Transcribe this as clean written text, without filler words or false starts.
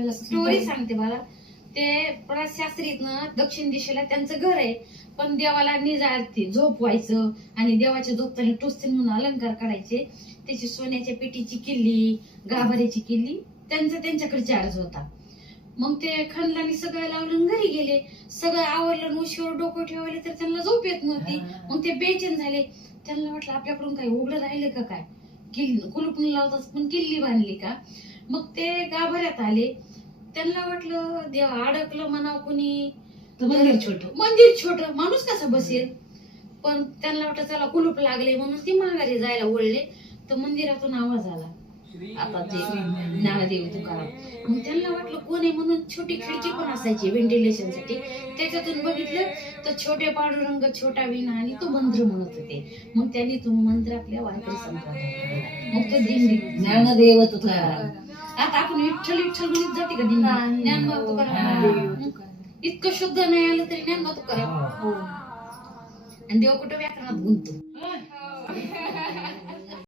पहिला स्टोरी सांगते मला. ते शास्त्रीतनं दक्षिण दिशेला त्यांचं घर आहे, पण देवाला निजाळती झोपवायचं आणि देवाच्या झोपताना टोचतील म्हणून अलंकार करायचे. त्याची सोन्याच्या पेटीची किल्ली, गाभाऱ्याची किल्ली त्यांच्याकडे चार्ज होता. मग ते खणलानी सगळं लावलं घरी गेले. सगळं आवरलं, उशीवर डोकं ठेवले तर त्यांना झोप येत नव्हती. मग ते बेचैन झाले. त्यांना वाटलं आपल्याकडून काही उघडं राहिलं का काय, किल्ली कुलूप लावतात पण किल्ली बांधली का. मग ते गाभाऱ्यात आले. त्यांना वाटलं देवा अडकलं म्हणाव कुणी, मंदिर छोट माणूस कसा बसेल. पण त्यांना वाटलं चला कुलूप लागले म्हणून ती माघारी जायला वळले. तर मंदिरातून आवाज आला, आता ते ज्ञानदेव तुकाराम. मग त्यांना वाटलं कोण आहे म्हणून छोटी खिडकी पण असायची व्हेंटिलेशन साठी, त्याच्यातून बघितलं तर छोटे पांडुरंग छोटा विना आणि तो मंत्र म्हणत होते. मग त्यांनी तो मंत्र आपल्या वारकरी संप्रदायात मग तो दिंडी ज्ञानदेव तुकाराम. आता आपण विठ्ठल विठ्ठल म्हणत जाते का दिंडी, ज्ञानदेव तुकाराम. इतकं शुद्ध नाही आलं तरी ज्ञानदेव तुकाराम. आणि देव कुठं व्याकरणात गुंततो.